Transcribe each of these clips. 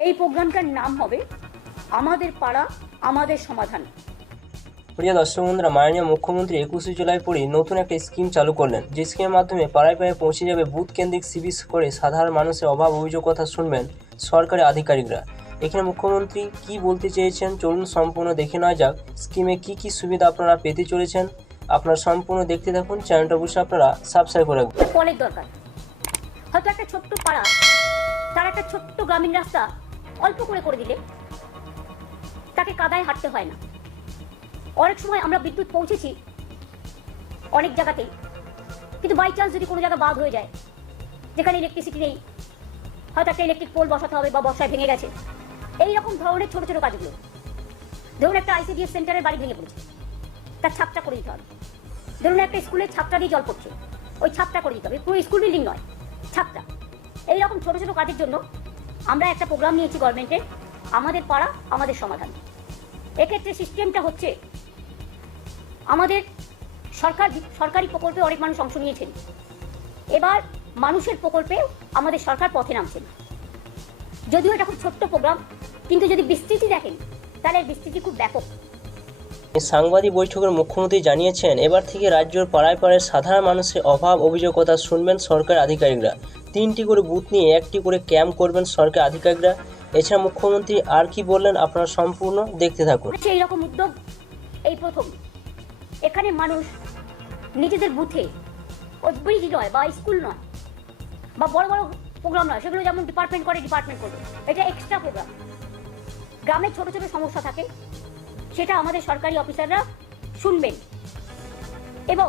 এই প্রোগ্রামটার নাম হবে আমাদের পাড়া আমাদের সমাধান। প্রিয় দর্শক বন্ধুরা মাননীয় মুখ্যমন্ত্রী একুশে জুলাই পরে নতুন একটা স্কিম চালু করলেন। যে স্কিমের মাধ্যমে পাড়ায় পাড়ায় পৌঁছে যাবে বুথ কেন্দ্রিক সিবিস করে সাধারণ মানুষের অভাব অভিযোগ কথা শুনবেন সরকারি আধিকারিকরা। এখানে মুখ্যমন্ত্রী কি বলতে চেয়েছেন? চলুন সম্পূর্ণ দেখে নেওয়া যাক স্কিমে কি কি সুবিধা আপনারা পেতে চলেছেন। আপনারা সম্পূর্ণ দেখতে থাকুন চ্যানেলটা অবশ্যই আপনারা সাবস্ক্রাইব করে রাখবেন। কলের দরকার। হয়তো একটা ছোট্ট পাড়া তার একটা ছোট্ট গ্রামীণ রাস্তা অল্প করে করে দিলে তাকে কাদায় হাঁটতে হয় না। অনেক সময় আমরা বিদ্যুৎ পৌঁছেছি অনেক জায়গাতেই কিন্তু বাই চান্স যদি কোনো জায়গা বাদ হয়ে যায়, যেখানে ইলেকট্রিসিটি নেই, হয়তো একটা ইলেকট্রিক পোল বসাতে হবে বা বর্ষায় ভেঙে গেছে। এই রকম ধরনের ছোট ছোট কাজগুলো। ধরুন একটা আইসিডিএস সেন্টারের বাড়ি ভেঙে পড়েছে। তার ছাপটা করে দিতে হবে। ধরুন একটা স্কুলের ছাপটা দিয়ে জল পড়ছে। ওই ছাপটা করে দিতে হবে। পুরো স্কুল বিল্ডিং নয় ছাপটা এইরকম ছোট ছোট কাজের জন্য আমরা একটা প্রোগ্রাম নিয়েছি গভর্নমেন্টের আমাদের পাড়া, আমাদের সমাধান। এক্ষেত্রে সিস্টেমটা হচ্ছে, আমাদের সরকার, সরকারি প্রকল্পে অনেক মানুষ অংশ নিয়েছেন। এবার মানুষের প্রকল্পে আমাদের সরকার পথে নামছেন। যদিও এটা খুব ছোট্ট প্রোগ্রাম কিন্তু যদি বিস্তৃতি দেখেন, তাহলে বিস্তৃতি খুব ব্যাপক। সাংবাদিক বৈঠকের মুখ্যমন্ত্রী জানিয়েছেন, এবার থেকে রাজ্যের পাড়ায় পাড়ায় সাধারণ মানুষের অভাব, অভিযোগ, কথা শুনবেন সরকার আধিকারিকরা। তিনটি করে বুথ নিয়ে একটি করে ক্যাম্প করবেন সরকার আধিকারিকরা। এছাড়া মুখ্যমন্ত্রী আর কি বললেন আপনারা সম্পূর্ণ দেখতে থাকুন। হচ্ছে এইরকম উদ্যোগ, এই প্রথম। এখানে মানুষ নিজেদের বুথে ব্রিজ নয় বা স্কুল নয় বা বড় বড় প্রোগ্রাম নয়, সেগুলো যেমন ডিপার্টমেন্ট করে ডিপার্টমেন্ট করবে। এটা এক্সট্রা প্রোগ্রাম গ্রামে ছোট ছোট সমস্যা থাকে, সেটা আমাদের সরকারি অফিসাররা শুনবেন। এবং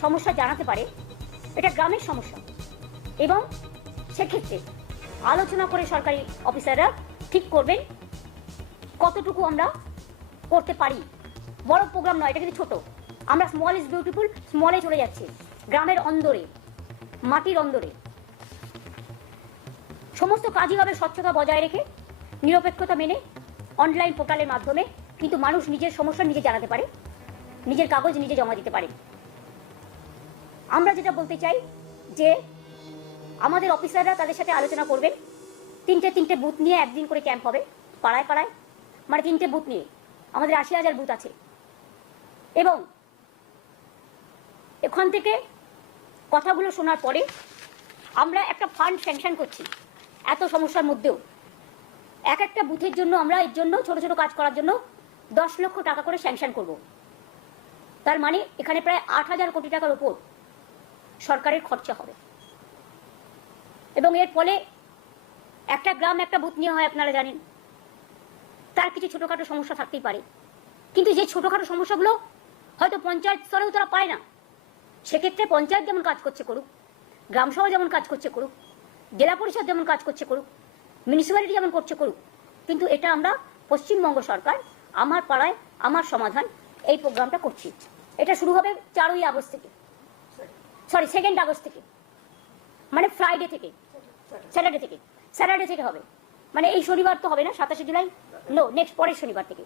সমস্যা জানাতে পারে, এটা গ্রামের সমস্যা। এবং সেক্ষেত্রে আলোচনা করে সরকারি অফিসাররা ঠিক করবেন কতটুকু আমরা করতে পারি। বড় প্রোগ্রাম নয়, এটা কিন্তু ছোট। আমরা স্মল ইজ বিউটিফুল স্মলে চলে যাচ্ছি। গ্রামের অন্দরে, মাটির অন্দরে। সমস্ত কাজই হবে স্বচ্ছতা বজায় রেখে, নিরপেক্ষতা মেনে অনলাইন পোর্টালের মাধ্যমে। কিন্তু মানুষ নিজের সমস্যা নিজে জানাতে পারে, নিজের কাগজ নিজে জমা দিতে পারে। আমরা যেটা বলতে চাই যে আমাদের অফিসাররা তাদের সাথে আলোচনা করবেন। তিনটে তিনটে বুথ নিয়ে একদিন করে ক্যাম্প হবে, পাড়ায় পাড়ায়। মানে তিনটে বুথ নিয়ে। আমাদের আশি হাজার বুথ আছে। এবং এখান থেকে কথাগুলো শোনার পরে আমরা একটা ফান্ড স্যাংশন করছি, এত সমস্যার মধ্যেও। এক একটা বুথের জন্য আমরা এর জন্য ছোট ছোট কাজ করার জন্য দশ লক্ষ টাকা করে স্যাংশন করব। তার মানে এখানে প্রায় আট হাজার কোটি টাকার ওপর সরকারের খরচা হবে। এবং এর ফলে একটা গ্রাম, একটা বুথ নিয়ে হয়, আপনারা জানেন। তার কিছু ছোটোখাটো সমস্যা থাকতেই পারে। কিন্তু যে ছোটোখাটো সমস্যাগুলো হয়তো পঞ্চায়েত স্তরেও তারা পায় না, সেক্ষেত্রে পঞ্চায়েত যেমন কাজ করছে করুক গ্রামসভা যেমন কাজ করছে করুক, জেলা পরিষদ যেমন কাজ করছে করুক মিউনিসিপ্যালিটি যেমন করছে করুক, কিন্তু এটা আমরা পশ্চিমবঙ্গ সরকার, আমার পাড়ায় আমার সমাধান এই প্রোগ্রামটা করছি। এটা শুরু হবে চারই আগস্ট থেকে। সরি সেকেন্ড আগস্ট থেকে। মানে ফ্রাইডে থেকে। স্যাটারডে থেকে। স্যাটারডে থেকে হবে। মানে এই শনিবার তো হবে না, সাতাশে জুলাই? নো নেক্সট পরের শনিবার থেকে।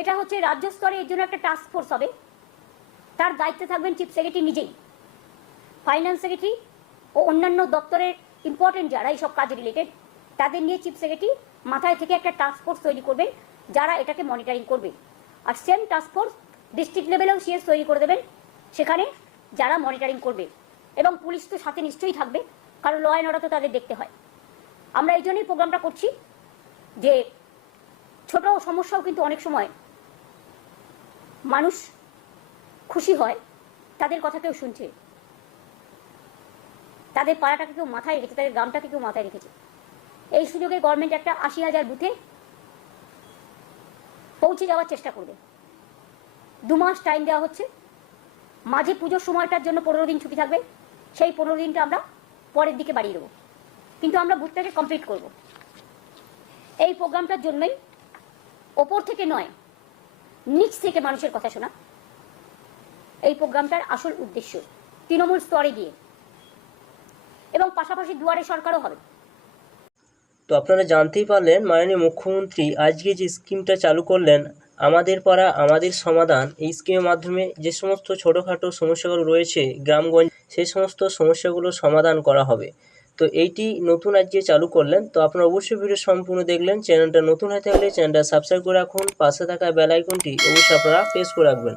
এটা হচ্ছে রাজ্য স্তরে এর জন্য একটা টাস্ক ফোর্স হবে। তার দায়িত্বে থাকবেন চিফ সেক্রেটারি নিজেই। ফাইন্যান্স সেক্রেটারি ও অন্যান্য দপ্তরের ইম্পর্টেন্ট যারা এইসব কাজ রিলেটেড তাদের নিয়ে চিফ সেক্রেটারি মাথায় থেকে একটা টাস্ক ফোর্স তৈরি করবেন, যারা এটাকে মনিটরিং করবে। আর সেম টাস্ক ফোর্স ডিস্ট্রিক্ট লেভেলেও সিএস তৈরি করে দেবেন। সেখানে যারা মনিটরিং করবে। এবং পুলিশ তো সাথে নিশ্চয়ই থাকবে, কারণ ল অ্যান্ড অর্ডার তো তাদের দেখতে হয়। আমরা এই জন্যই প্রোগ্রামটা করছি যে ছোট সমস্যাও কিন্তু অনেক সময় মানুষ খুশি হয়, তাদের কথা কেউ শুনছে। তাদের পাড়াটাকে কেউ মাথায় রেখেছে, তাদের গ্রামটাকে কেউ মাথায় রেখেছে। এই সুযোগে গভর্নমেন্ট একটা আশি হাজার বুথে পৌঁছে যাওয়ার চেষ্টা করবে। দু মাস টাইম দেওয়া হচ্ছে। মাঝে পুজোর সময়টার জন্য পনেরো দিন ছুটি থাকবে, সেই পনেরো দিনটা আমরা পরের দিকে বাড়িয়ে দেবো। কিন্তু আমরা বুথটাকে কমপ্লিট করব। এই প্রোগ্রামটার জন্যই ওপর থেকে নয়, নিচ থেকে মানুষের কথা শোনা। এই প্রোগ্রামটার আসল উদ্দেশ্য তৃণমূল স্তরে গিয়ে। এবং পাশাপাশি দুয়ারে সরকারও হবে। তো আপনারা জানতেই পারলেন, মাননীয় মুখ্যমন্ত্রী আজকে যে স্কিমটা চালু করলেন আমাদের পাড়া, আমাদের সমাধান এই স্কিমের মাধ্যমে যে সমস্ত ছোটোখাটো সমস্যাগুলো রয়েছে গ্রামগঞ্জ, সেই সমস্ত সমস্যাগুলো সমাধান করা হবে। তো এইটি নতুন আজ যে চালু করলেন, তো আপনারা অবশ্যই ভিডিও সম্পূর্ণ দেখলেন। চ্যানেলটা নতুন হয়ে থাকলে চ্যানেলটা সাবস্ক্রাইব করে রাখুন, পাশে থাকা বেল আইকনটি অবশ্যই আপনারা প্রেস করে রাখবেন।